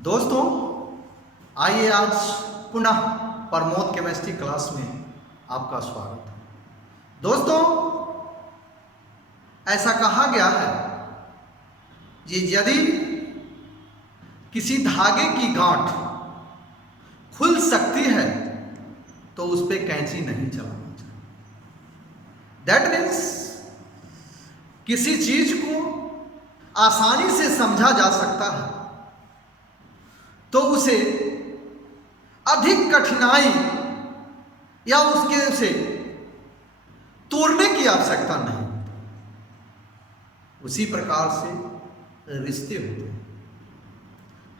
दोस्तों, आइए आज पुनः प्रमोद केमिस्ट्री क्लास में आपका स्वागत है। दोस्तों, ऐसा कहा गया है कि यदि किसी धागे की गांठ खुल सकती है तो उस पर कैंची नहीं चलाना चाहिए। दैट मीन्स किसी चीज को आसानी से समझा जा सकता है तो उसे अधिक कठिनाई या उसे तोड़ने की आवश्यकता नहीं। उसी प्रकार से रिश्ते होते हैं।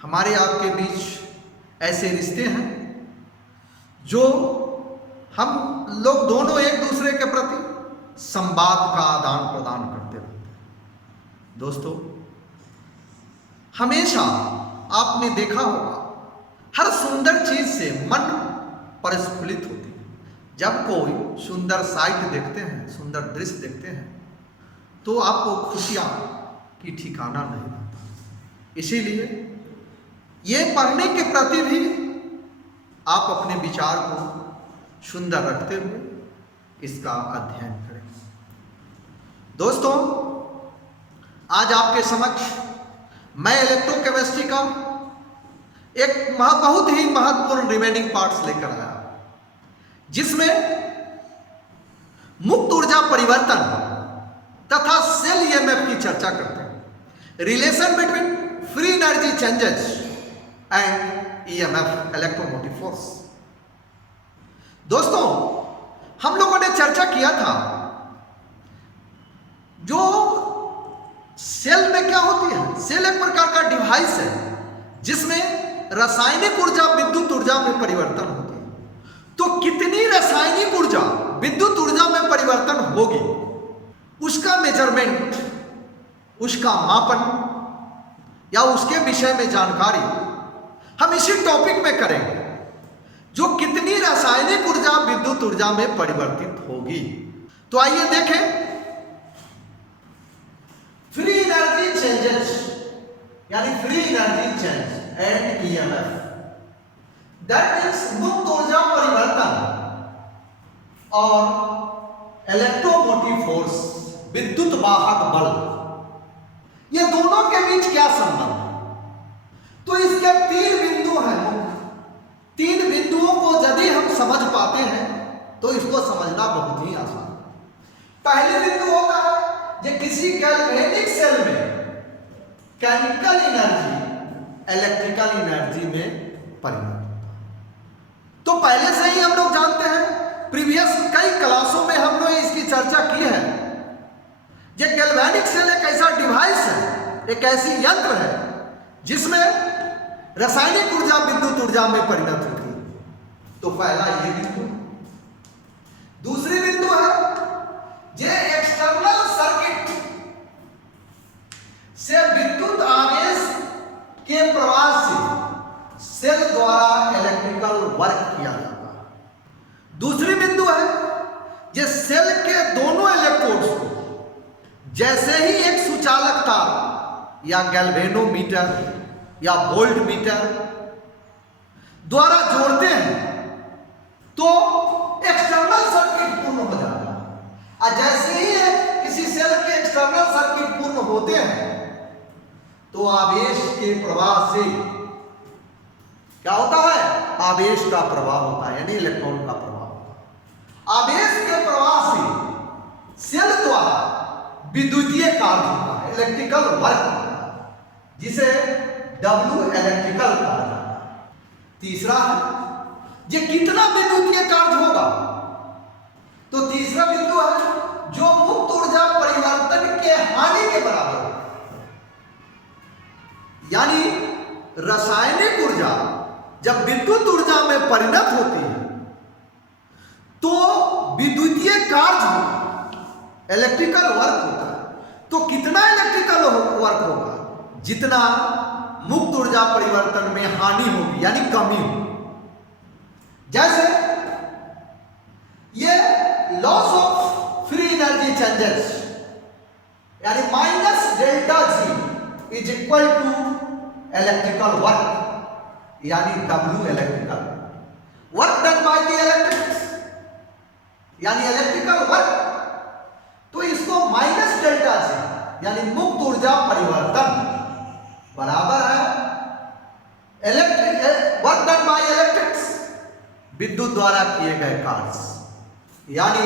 हमारे आपके बीच ऐसे रिश्ते हैं जो हम लोग दोनों एक दूसरे के प्रति संवाद का आदान प्रदान करते रहते हैं। दोस्तों, हमेशा आपने देखा होगा हर सुंदर चीज से मन प्रस्फुलित होती है। जब कोई सुंदर साइट देखते हैं, सुंदर दृश्य देखते हैं तो आपको खुशियां की ठिकाना नहीं रहता। इसीलिए ये पढ़ने के प्रति भी आप अपने विचार को सुंदर रखते हुए इसका अध्ययन करें। दोस्तों, आज आपके समक्ष मैं इलेक्ट्रोकेमिस्ट्री का एक बहुत ही महत्वपूर्ण रिमेनिंग पार्ट्स लेकर आया, जिसमें मुक्त ऊर्जा परिवर्तन तथा सेल ईएमएफ की चर्चा करते हैं। Relation between free energy changes and EMF, electromotive force. दोस्तों, हम लोगों ने चर्चा किया था जो सेल में क्या होती है। सेल एक प्रकार का डिवाइस है जिसमें रासायनिक ऊर्जा विद्युत ऊर्जा में परिवर्तन होती है। तो कितनी रासायनिक ऊर्जा विद्युत ऊर्जा में परिवर्तन होगी, उसका मेजरमेंट, उसका मापन या उसके विषय में जानकारी हम इसी टॉपिक में करेंगे, जो कितनी रासायनिक ऊर्जा विद्युत ऊर्जा में परिवर्तित होगी। तो आइए देखें, फ्री एनर्जी चेंजेस यानी free energy change and EMF, that means मुक्त ऊर्जा परिवर्तन और इलेक्ट्रोमोटिव फोर्स, विद्युत वाहक बल, ये दोनों के बीच क्या संबंध है। तो इसके तीन बिंदु हैं मुख्य। तीन बिंदुओं को यदि हम समझ पाते हैं तो इसको समझना बहुत ही आसान है। पहले बिंदु होता है कि किसी गैल्वेनिक सेल में केमिकल एनर्जी इलेक्ट्रिकल एनर्जी में परिणत होता है। तो पहले से ही हम लोग जानते हैं, प्रीवियस कई क्लासों में हम लोग इसकी चर्चा की है। ये गैल्वेनिक सेल एक ऐसा डिवाइस है, एक ऐसी यंत्र है जिसमें रासायनिक ऊर्जा विद्युत ऊर्जा में परिणत होती है। तो पहला ये बिंदु। दूसरी बिंदु है ये एक्सटर्नल सर्किट से विद्युत आवेश के प्रवाह से सेल द्वारा इलेक्ट्रिकल वर्क किया जाता है। दूसरी बिंदु है ये सेल के दोनों इलेक्ट्रोड्स को जैसे ही एक सुचालक तार या गैल्वेनोमीटर या वोल्ट मीटर द्वारा जोड़ते हैं तो एक्सटर्नल सर्किट पूर्ण हो जाता है। और जैसे ही किसी सेल के एक्सटर्नल सर्किट पूर्ण होते हैं तो आवेश के प्रवाह से क्या होता है, आवेश का प्रवाह होता है, यानी इलेक्ट्रॉन का प्रवाह होता है। आवेश के प्रवाह से सेल द्वारा विद्युतीय कार्य होता है, इलेक्ट्रिकल वर्क होता है, जिसे W इलेक्ट्रिकल कहा जाता है। तीसरा है ये कितना विद्युतीय कार्य होगा। तो तीसरा बिंदु है जो मुक्त ऊर्जा परिवर्तन के हानि के बराबर है, यानी रासायनिक ऊर्जा जब विद्युत ऊर्जा में परिणत होती है तो विद्युतीय कार्य इलेक्ट्रिकल वर्क होता है। तो कितना इलेक्ट्रिकल वर्क होगा, जितना मुक्त ऊर्जा परिवर्तन में हानि होगी यानी कमी होगी। जैसे ये loss of free energy changes यानी minus delta G is equal to electrical work. यानी W electrical work done by the electrics, यानी इलेक्ट्रिकल वर्क, तो इसको माइनस डेल्टा से यानी मुक्त ऊर्जा परिवर्तन बराबर है electric work done by electrics, विद्युत द्वारा किए गए कार्य, यानी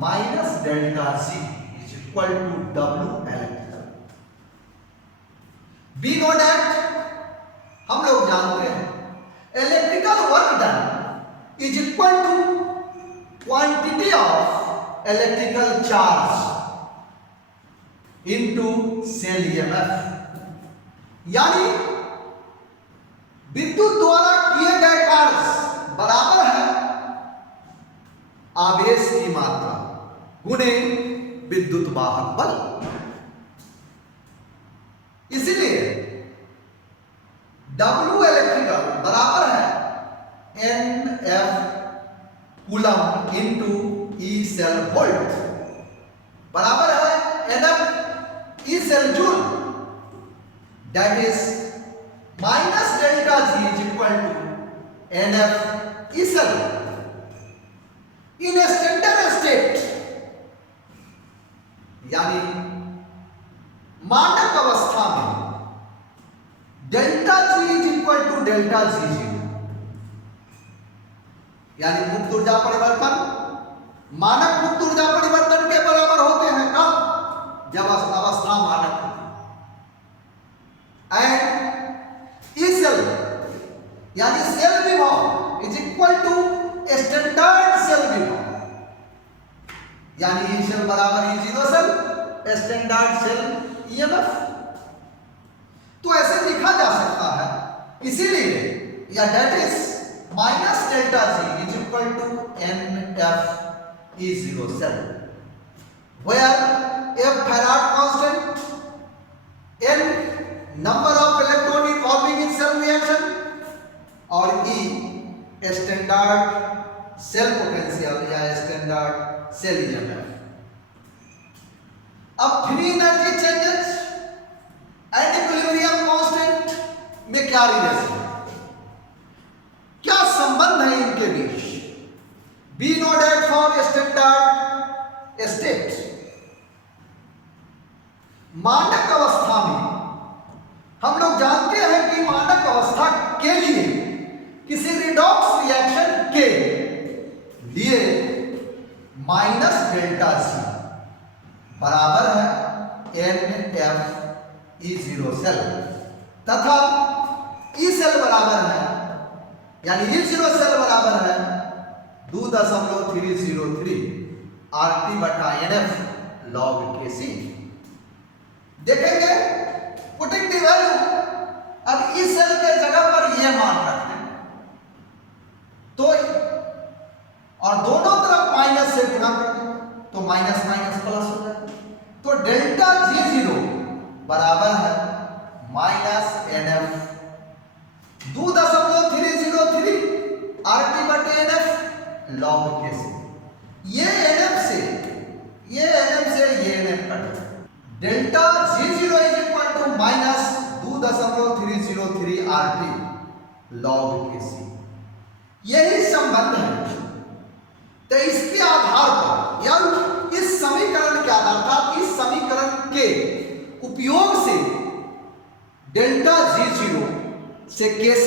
minus delta C is equal to W electrical. Be know that हम लोग जानते हैं electrical work done is equal to quantity of electrical charge into cell EMF, यानी विद्युत द्वारा किए गए कार्य बराबर है आवेश की मात्रा गुणे विद्युत वाहक बल। इसलिए W इलेक्ट्रिकल बराबर है NF coulomb into E cell volt, बराबर है NF E cell joule, that is minus delta G is equal to NF E cell. In standard state यानी मानक अवस्था में delta G is equal to delta G0, यानी मुक्त ऊर्जा परिवर्तन मानक मुक्त ऊर्जा परिवर्तन के बराबर होते हैं कब? जब अवस्था मानक होती है। एंड ई सेल यानी सेल विभव is equal to standard cell विभव, यानी ई सेल बराबर E0 cell standard cell EMF. तो ऐसे लिखा जा सकता है, इसीलिए या that is minus delta G is equal to NF E0 cell, where F Farad constant, N number of electron involving in cell reaction, और E standard cell potential या standard cell EMF। अब free energy changes and equilibrium constant में क्या relation है, क्या संबंध है इनके बीच? Be know that for standard state, मानक अवस्था में हम लोग जानते हैं कि मानक अवस्था के लिए किसी रिडॉक्स रिएक्शन के लिए माइनस डेल्टा C बराबर है NF E0 सेल, तथा E सेल बराबर है यानी E0 सेल बराबर है 2.303 RT बटा NF log Kc। देखेंगे पुटिंग द वैल्यू, अब इस सेल के जगह पर ये मान रखते हैं तो और दोनों तरफ माइनस से गुणा करते हैं तो माइनस माइनस प्लस हो जाए, तो डेल्टा G0 बराबर है माइनस NF 2.303 RT बटे NF log Kc। ये NF से ये NF cut, delta G0 is equal to minus 2.303 RT log Kc। यही संबंध है। तो इसके आधार पर या इस समीकरण के आधार पर इस समीकरण के उपयोग से डेल्टा G0 से Kc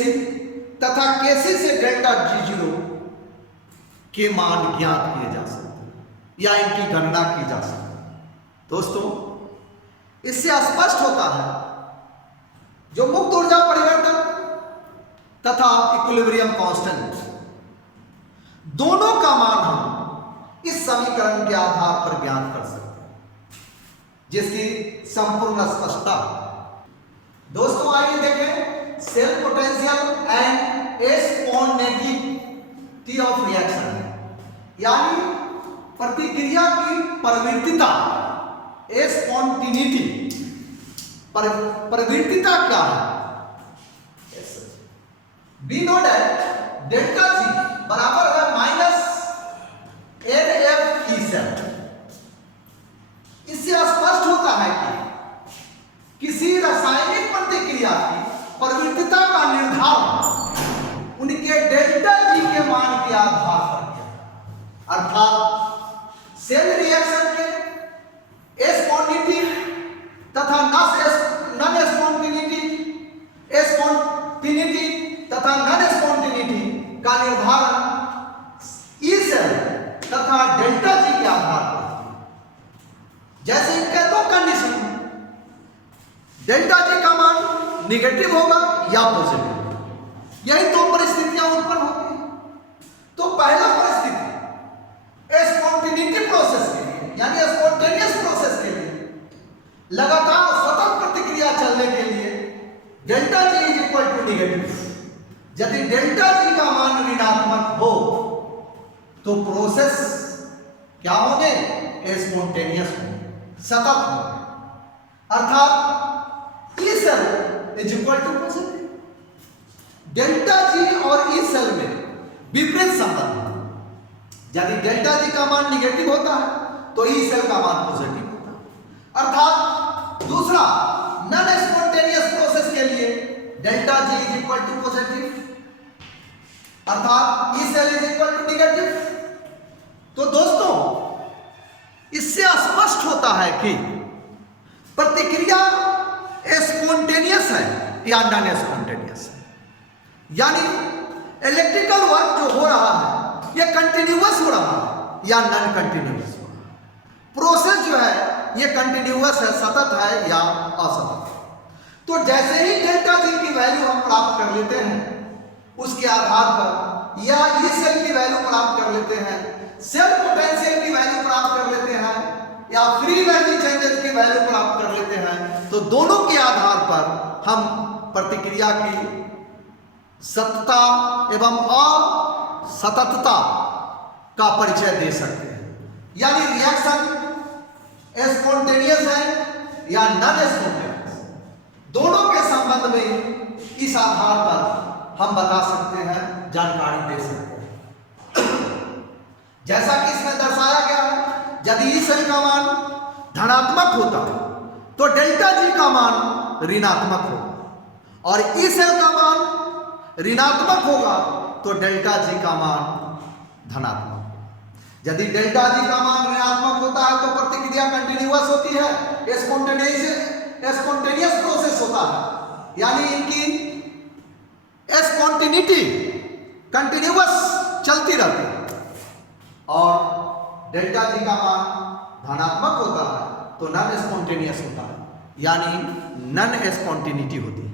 तथा Kc से डेल्टा G0 के मान ज्ञात किए जा सकते हैं या इनकी गणना की जा सकती है। दोस्तों, इससे स्पष्ट होता है जो मुक्त ऊर्जा परिवर्तन तथा इक्विलिब्रियम कांस्टेंट दोनों का मान हम इस समीकरण के आधार पर ज्ञात कर सकते हैं, जिसकी संपूर्ण स्पष्टता। दोस्तों, आइए देखें cell potential and spontaneity of reaction, यानी प्रतिक्रिया की प्रवृत्तिता, स्पॉन्टेनिटी प्रवृत्तिता क्या है? Be know that delta G बराबर है माइनस NF E सेल। इससे स्पष्ट होता है कि किसी रासायनिक प्रतिक्रिया की प्रवृत्तिता का निर्धारण स्पॉन्टेनिटी तथा नॉन स्पॉन्टेनिटी का निर्धारण ई सेल तथा डेल्टा जी के आधार पर। जैसे इनके दो कंडीशन, डेल्टा जी का मान निगेटिव होगा या पॉजिटिव, यही दो परिस्थितियां उत्पन्न होती हैं। तो पहला परिस्थिति स्पॉन्टेनिटी प्रोसेस के लिए, यानी स्पॉन्टेनियस प्रोसेस के लिए लगातार सतत प्रतिक्रिया चलने के लिए delta G is equal to negative. यदि डेल्टा जी का मान ऋणात्मक हो तो प्रोसेस क्या होंगे? स्पॉन्टेनियस होंगे, सतत होंगे, अर्थात E cell is equal to positive. Delta G और ई सेल में विपरीत संबंध है। यदि डेल्टा जी का मान निगेटिव होता है तो ई सेल का मान पॉजिटिव होता है, अर्थात दूसरा नॉन स्पॉन्टेनियस प्रोसेस के लिए delta G is equal to positive, अर्थात E cell is equal to negative. तो दोस्तों, इससे स्पष्ट होता है कि प्रतिक्रिया स्पॉन्टेनियस है या नॉन स्पॉन्टेनियस है, यानी इलेक्ट्रिकल वर्क जो हो रहा है ये कंटिन्यूअस हो रहा है या नॉन कंटिन्यूअस हो रहा है। प्रोसेस जो है ये कंटिन्यूअस है, सतत है या असतत। तो जैसे ही डेल्टा जी की वैल्यू हम प्राप्त कर लेते हैं उसके आधार पर, या ई सेल की वैल्यू प्राप्त कर लेते हैं, सेल पोटेंशियल की वैल्यू प्राप्त कर लेते हैं, या फ्री एनर्जी चेंजेस की वैल्यू प्राप्त कर लेते हैं, तो दोनों के आधार पर हम प्रतिक्रिया की सततता एवं असततता का परिचय दे सकते हैं। यानी रिएक्शन स्पॉन्टेनियस है या नॉन स्पॉन्टेनियस, दोनों के संबंध में इस आधार पर हम बता सकते हैं, जानकारी दे सकते हैं। जैसा कि इसमें दर्शाया गया है, यदि ई सेल का मान धनात्मक होता है तो डेल्टा जी का मान ऋणात्मक होगा, और ई सेल का मान ऋणात्मक होगा तो डेल्टा जी का मान धनात्मक होगा। यदि डेल्टा जी का मान ऋणात्मक होता है तो प्रतिक्रिया कंटिन्यूअस होती है, स्पॉन्टेनियस प्रोसेस होता है, यानी इनकी स्पॉन्टेनिटी कंटिन्यूअस चलती रहती है। और डेल्टा जी का मान धनात्मक होता है तो नॉन स्पॉन्टेनियस होता है, यानी नॉन स्पॉन्टेनिटी होती है।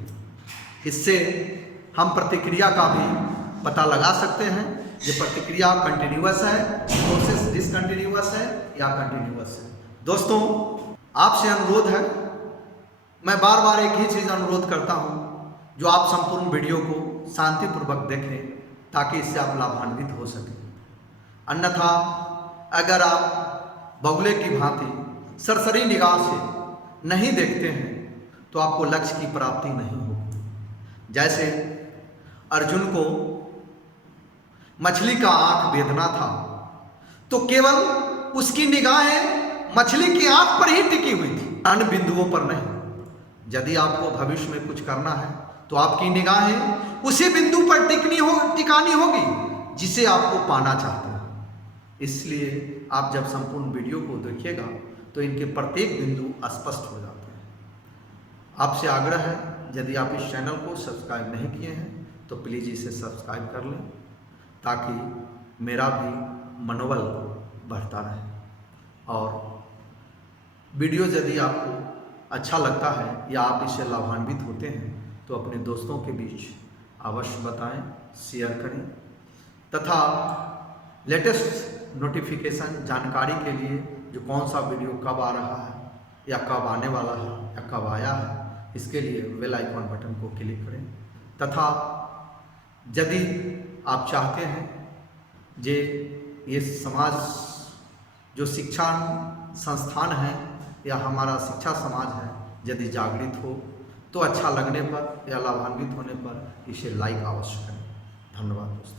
इससे हम प्रतिक्रिया का भी पता लगा सकते हैं कि प्रतिक्रिया कंटिन्यूअस है, प्रोसेस डिसकंटिन्यूअस है या कंटिन्यूअस है। दोस्तों, आपसे अनुरोध है, मैं बार बार एक ही चीज़ अनुरोध करता हूं, जो आप संपूर्ण वीडियो को शांतिपूर्वक देखें ताकि इससे आप लाभान्वित हो सकें। अन्यथा अगर आप बगुले की भांति सरसरी निगाह से नहीं देखते हैं तो आपको लक्ष्य की प्राप्ति नहीं होगी। जैसे अर्जुन को मछली का आंख वेदना था तो केवल उसकी निगाहें मछली की आंख पर ही टिकी हुई थी, अन्य बिंदुओं पर नहीं। यदि आपको भविष्य में कुछ करना है तो आपकी निगाहें उसी बिंदु पर टिकानी होगी जिसे आपको पाना चाहते हैं। इसलिए आप जब संपूर्ण वीडियो को देखिएगा तो इनके प्रत्येक बिंदु स्पष्ट हो जाते हैं। आपसे आग्रह है, यदि आप इस चैनल को सब्सक्राइब नहीं किए हैं तो प्लीज़ इसे सब्सक्राइब कर लें ताकि मेरा भी मनोबल बढ़ता रहे। और वीडियो यदि आपको अच्छा लगता है या आप इससे लाभान्वित होते हैं तो अपने दोस्तों के बीच अवश्य बताएं, शेयर करें, तथा लेटेस्ट नोटिफिकेशन जानकारी के लिए जो कौन सा वीडियो कब आ रहा है या कब आने वाला है या कब आया है, इसके लिए बेल आइकॉन बटन को क्लिक करें। तथा यदि आप चाहते हैं जे ये समाज जो शिक्षा संस्थान है या हमारा शिक्षा समाज है यदि जागृत हो तो अच्छा लगने पर या लाभान्वित होने पर इसे लाइक अवश्य करें। धन्यवाद दोस्तों।